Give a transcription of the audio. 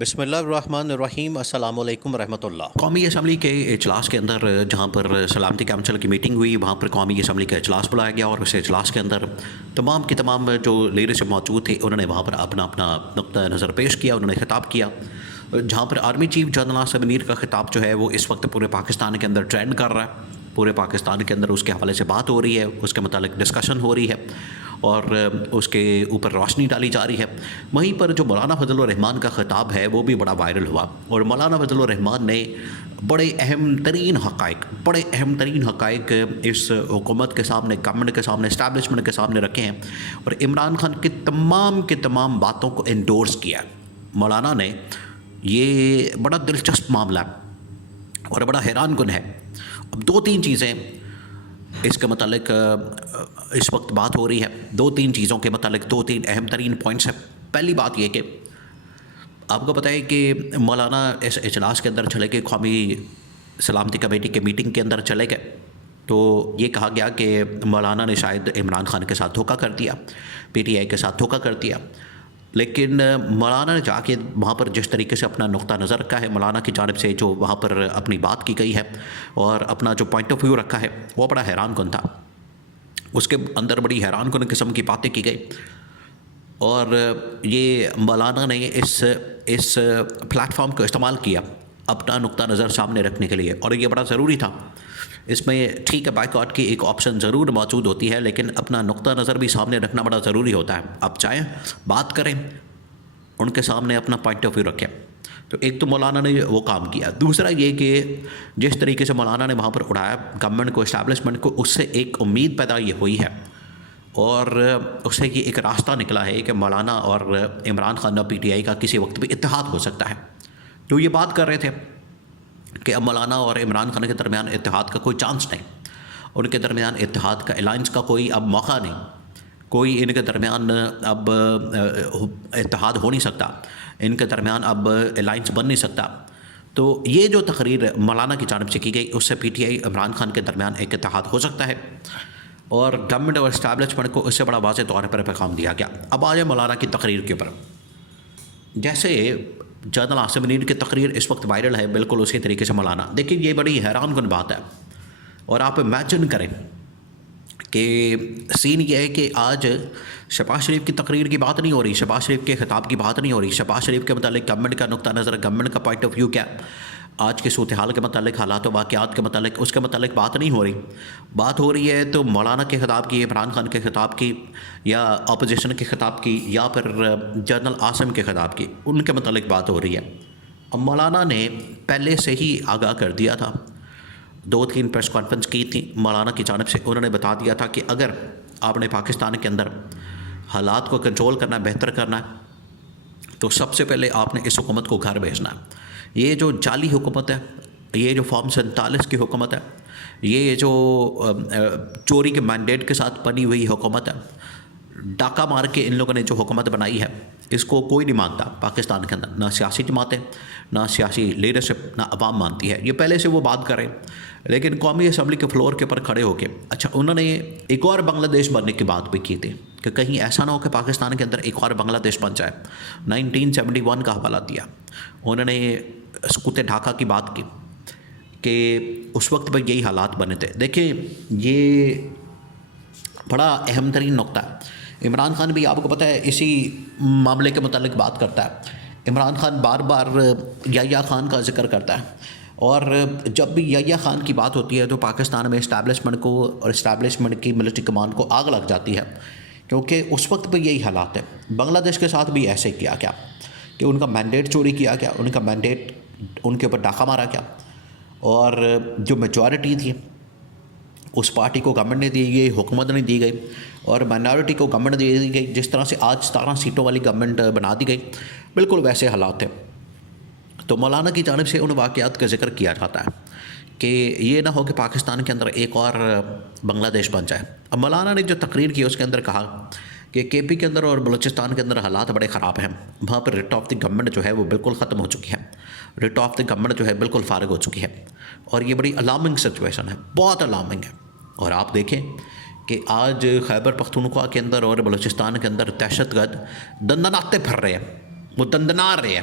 بسم اللہ الرحمن الرحیم، السلام علیکم ورحمۃ اللہ۔ قومی اسمبلی کے اجلاس کے اندر جہاں پر سلامتی کونسل کی میٹنگ ہوئی، وہاں پر قومی اسمبلی کا اجلاس بلایا گیا اور اس اجلاس کے اندر تمام کے تمام جو لیڈرشپ موجود تھے انہوں نے وہاں پر اپنا اپنا نقطہ نظر پیش کیا، انہوں نے خطاب کیا، جہاں پر army chief general Asif Munir کا خطاب جو ہے وہ اس وقت پورے پاکستان کے اندر ٹرینڈ کر رہا ہے، پورے پاکستان کے اندر اس کے حوالے سے بات ہو رہی ہے، اس کے متعلق ڈسکشن ہو رہی ہے اور اس کے اوپر روشنی ڈالی جا رہی ہے۔ وہیں پر جو مولانا فضل الرحمان کا خطاب ہے وہ بھی بڑا وائرل ہوا اور مولانا فضل الرحمان نے بڑے اہم ترین حقائق اس حکومت کے سامنے، گورنمنٹ کے سامنے، اسٹیبلشمنٹ کے سامنے رکھے ہیں اور عمران خان کی تمام باتوں کو انڈورس کیا۔ مولانا نے یہ بڑا دلچسپ معاملہ اور بڑا حیران کن ہے۔ اب دو تین چیزیں اس کے متعلق اس وقت بات ہو رہی ہے، دو تین چیزوں کے متعلق دو تین اہم ترین پوائنٹس ہیں۔ پہلی بات یہ کہ آپ کو پتہ ہے کہ مولانا اس اجلاس کے اندر چلے گئے، قومی سلامتی کمیٹی کے میٹنگ کے اندر چلے گئے، تو یہ کہا گیا کہ مولانا نے شاید عمران خان کے ساتھ دھوکہ کر دیا، پی ٹی آئی کے ساتھ دھوکہ کر دیا، لیکن مولانا نے جا کے وہاں پر جس طریقے سے اپنا نقطہ نظر رکھا ہے، مولانا کی جانب سے جو وہاں پر اپنی بات کی گئی ہے اور اپنا جو پوائنٹ آف ویو رکھا ہے وہ بڑا حیران کن تھا۔ اس کے اندر بڑی حیران کن قسم کی باتیں کی گئی اور یہ مولانا نے اس پلیٹ فارم کو استعمال کیا اپنا نقطہ نظر سامنے رکھنے کے لیے، اور یہ بڑا ضروری تھا۔ اس میں ٹھیک ہے، بائیکاٹ کی ایک آپشن ضرور موجود ہوتی ہے، لیکن اپنا نقطہ نظر بھی سامنے رکھنا بڑا ضروری ہوتا ہے۔ آپ چاہیں بات کریں، ان کے سامنے اپنا پوائنٹ آف ویو رکھیں۔ تو ایک تو مولانا نے وہ کام کیا، دوسرا یہ کہ جس طریقے سے مولانا نے وہاں پر اڑایا گورنمنٹ کو، اسٹیبلشمنٹ کو، اس سے ایک امید پیدا یہ ہوئی ہے اور اس سے یہ ایک راستہ نکلا ہے کہ مولانا اور عمران خان اور پی ٹی آئی کا کسی وقت بھی اتحاد ہو سکتا ہے۔ تو یہ بات کر رہے تھے کہ اب مولانا اور عمران خان کے درمیان اتحاد کا کوئی چانس نہیں، ان کے درمیان اتحاد کا، الائنس کا کوئی اب موقع نہیں، کوئی ان کے درمیان اب اتحاد ہو نہیں سکتا، ان کے درمیان اب الائنس بن نہیں سکتا۔ تو یہ جو تقریر مولانا کی جانب سے کی گئی، اس سے P T I Imran Khan کے درمیان ایک اتحاد ہو سکتا ہے اور گورنمنٹ اور اسٹیبلشمنٹ کو اس سے بڑا واضح طور پر پیغام دیا گیا۔ اب آ جائے مولانا کی تقریر کے اوپر۔ جیسے جنرل آصف منیر کی تقریر اس وقت وائرل ہے، بالکل اسی طریقے سے مولانا، دیکھیں یہ بڑی حیران کن بات ہے اور آپ امیجن کریں کہ سین یہ ہے کہ آج شہباز شریف کی تقریر کی بات نہیں ہو رہی، شہباز شریف کے خطاب کی بات نہیں ہو رہی، شہباز شریف کے متعلق گورنمنٹ کا نقطہ نظر، گورنمنٹ کا پوائنٹ آف ویو کیا، آج کے صورتحال کے متعلق، حالات و واقعات کے متعلق، اس کے متعلق بات نہیں ہو رہی۔ بات ہو رہی ہے تو مولانا کے خطاب کی، عمران خان کے خطاب کی، یا اپوزیشن کے خطاب کی، یا پھر جنرل عاصم کے خطاب کی، ان کے متعلق بات ہو رہی ہے۔ اب مولانا نے پہلے سے ہی آگاہ کر دیا تھا، دو تین پریس کانفرنس کی تھی مولانا کی جانب سے، انہوں نے بتا دیا تھا کہ اگر آپ نے پاکستان کے اندر حالات کو کنٹرول کرنا ہے، بہتر کرنا ہے، تو سب سے پہلے آپ نے اس حکومت کو گھر بھیجنا ہے۔ یہ جو جعلی حکومت ہے، یہ جو فارم 47 کی حکومت ہے، یہ جو چوری کے مینڈیٹ کے ساتھ بنی ہوئی حکومت ہے، ڈاکہ مار کے ان لوگوں نے جو حکومت بنائی ہے، اس کو کوئی نہیں مانتا پاکستان کے اندر، نہ سیاسی جماعتیں، نہ سیاسی لیڈرشپ، نہ عوام مانتی ہے۔ یہ پہلے سے وہ بات کریں، لیکن قومی اسمبلی کے فلور کے اوپر کھڑے ہو کے اچھا انہوں نے ایک اور بنگلہ دیش بننے کی بات بھی کی تھی کہ کہیں ایسا نہ ہو کہ پاکستان کے اندر ایک اور بنگلہ دیش بن جائے۔ 1971 کا حوالہ دیا، انہوں نے سکوت ڈھاکہ کی بات کی کہ اس وقت پہ یہی حالات بنے تھے۔ دیکھیں یہ بڑا اہم ترین نقطہ ہے۔ عمران خان بھی آپ کو پتہ ہے اسی معاملے کے متعلق بات کرتا ہے۔ عمران خان بار بار یحییٰ خان کا ذکر کرتا ہے، اور جب بھی یحییٰ خان کی بات ہوتی ہے تو پاکستان میں اسٹیبلشمنٹ کو اور اسٹیبلشمنٹ کی ملٹری کمان کو آگ لگ جاتی ہے، کیونکہ اس وقت پہ یہی حالات ہے۔ بنگلہ دیش کے ساتھ بھی ایسے کیا گیا کہ ان کا مینڈیٹ چوری کیا گیا، ان کا مینڈیٹ، ان کے اوپر ڈاکہ مارا گیا، اور جو میجورٹی تھی اس پارٹی کو گورنمنٹ نے دی گئی، حکومت نہیں دی گئی، اور مائنارٹی کو گورنمنٹ دے دی گئی۔ جس طرح سے آج 17 سیٹوں والی گورنمنٹ بنا دی گئی، بالکل ویسے حالات ہیں۔ تو مولانا کی جانب سے ان واقعات کا ذکر کیا جاتا ہے کہ یہ نہ ہو کہ پاکستان کے اندر ایک اور بنگلہ دیش بن جائے۔ اب مولانا نے جو تقریر کی اس کے اندر کہا کہ کے پی کے اندر اور بلوچستان کے اندر حالات بڑے خراب ہیں، وہاں پر ریٹ آف دی گورنمنٹ جو ہے وہ بالکل ختم ہو چکی ہے، ریٹ آف دی گورنمنٹ جو ہے بالکل فارغ ہو چکی ہے، اور یہ بڑی الارمنگ سچویشن ہے، بہت الارمنگ ہے۔ اور آپ دیکھیں کہ آج خیبر پختونخوا کے اندر اور بلوچستان کے اندر دہشت گرد دندناتے پھر رہے ہیں، وہ دندنا رہے ہیں،